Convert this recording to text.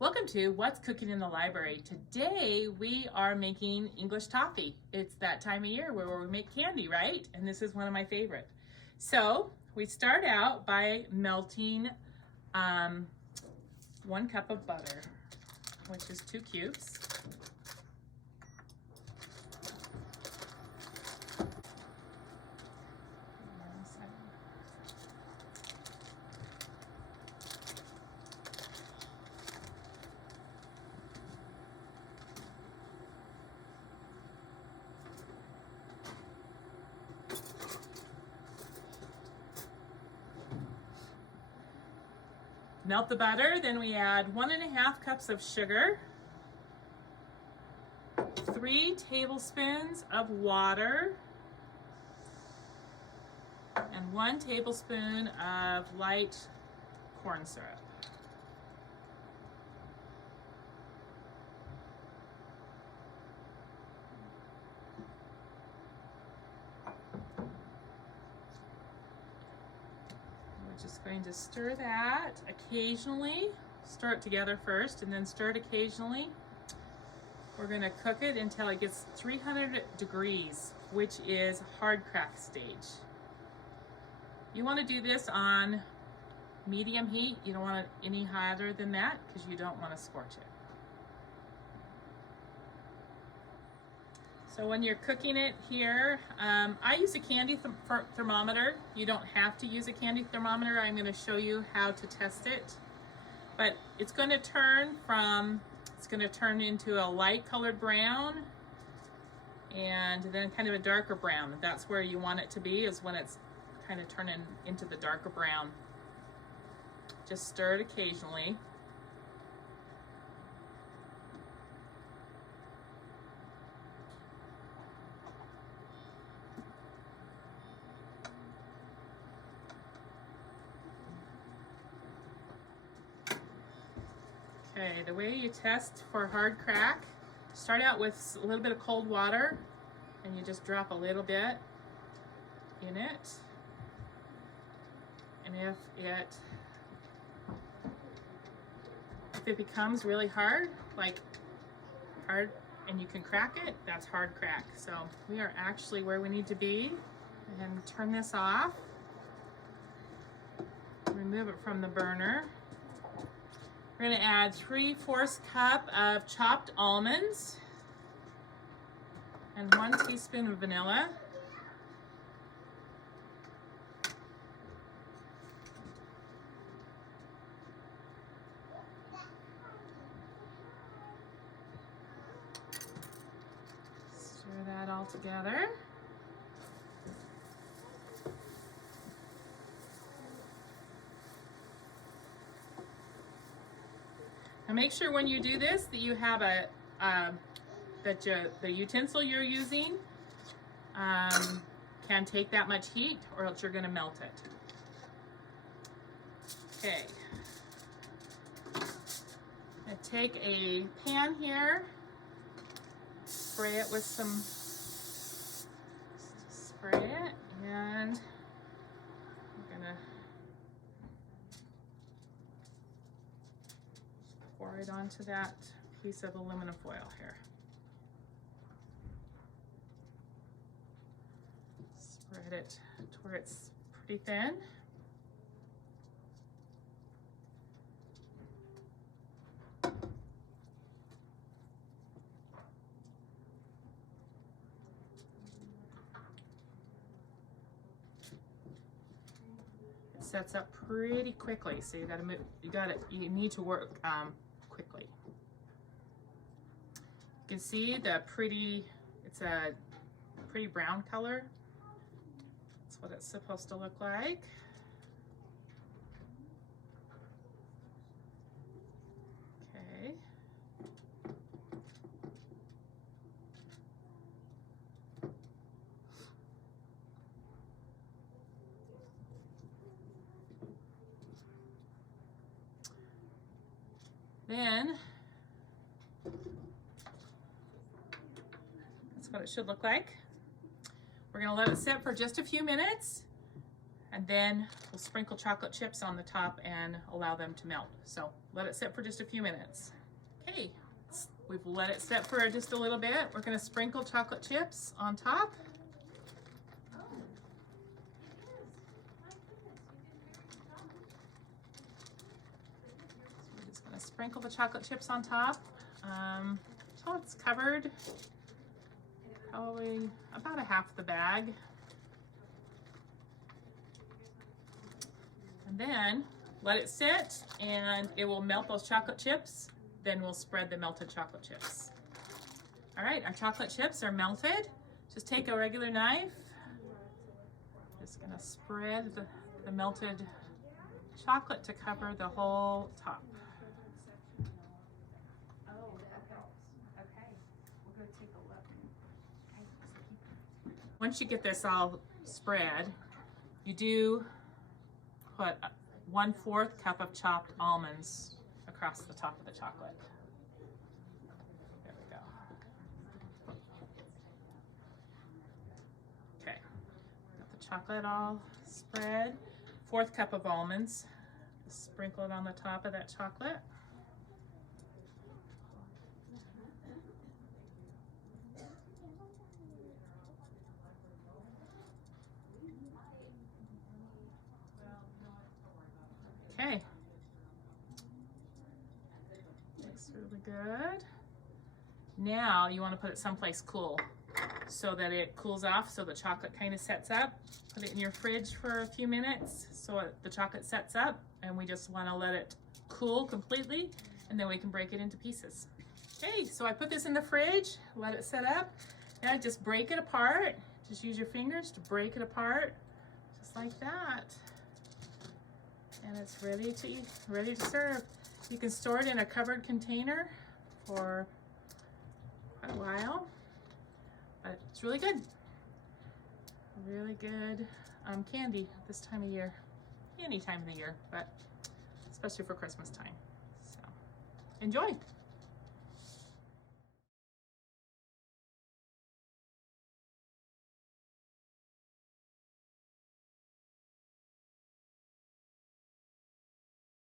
Welcome to What's Cooking in the Library. Today we are making English toffee. It's that time of year where we make candy, right? And this is one of my favorite. So we start out by melting 1 cup of butter, which is 2 cubes. Melt the butter, then we add 1.5 cups of sugar, 3 tablespoons of water, and 1 tablespoon of light corn syrup. Just going to stir that occasionally. Stir it together first and then stir it occasionally. We're going to cook it until it gets 300 degrees, which is hard crack stage. You want to do this on medium heat. You don't want it any hotter than that because you don't want to scorch it. So when you're cooking it here, I use a candy thermometer. You don't have to use a candy thermometer. I'm going to show you how to test it. But it's going to turn into a light colored brown and then kind of a darker brown. That's where you want it to be, is when it's kind of turning into the darker brown. Just stir it occasionally. Okay, the way you test for hard crack, start out with a little bit of cold water and you just drop a little bit in it. And if it becomes really hard, and you can crack it, that's hard crack. So we are actually where we need to be. And turn this off. Remove it from the burner. We're going to add 3/4 cup of chopped almonds and 1 teaspoon of vanilla. Stir that all together. Now make sure when you do this that you have the utensil you're using can take that much heat, or else you're going to melt it. Okay. I take a pan here, spray it with some, and I'm gonna pour it onto that piece of aluminum foil here. Spread it to where it's pretty thin. It sets up pretty quickly, so you need to work quickly. You can see it's a pretty brown color. That's what it's supposed to look like. Okay. Then that's what it should look like. We're going to let it sit for just a few minutes, and then we'll sprinkle chocolate chips on the top and allow them to melt. So let it sit for just a few minutes. Okay, we've let it sit for just a little bit. We're going to sprinkle chocolate chips on top. So we're just going to sprinkle the chocolate chips on top. So it's covered probably about a half the bag. And then let it sit and it will melt those chocolate chips. Then we'll spread the melted chocolate chips. All right, our chocolate chips are melted. Just take a regular knife. Just gonna spread the melted chocolate to cover the whole top. Once you get this all spread, you do put 1/4 cup of chopped almonds across the top of the chocolate. There we go. Okay, got the chocolate all spread. 1/4 cup of almonds. Just sprinkle it on the top of that chocolate. Okay, looks really good. Now you want to put it someplace cool so that it cools off, so the chocolate kind of sets up. Put it in your fridge for a few minutes so the chocolate sets up, and we just want to let it cool completely, and then we can break it into pieces. Okay, so I put this in the fridge, let it set up. Now just break it apart. Just use your fingers to break it apart, just like that. And it's ready to eat, ready to serve. You can store it in a covered container for quite a while, but it's really good. Really good candy this time of year. Any time of the year, but especially for Christmas time. So enjoy.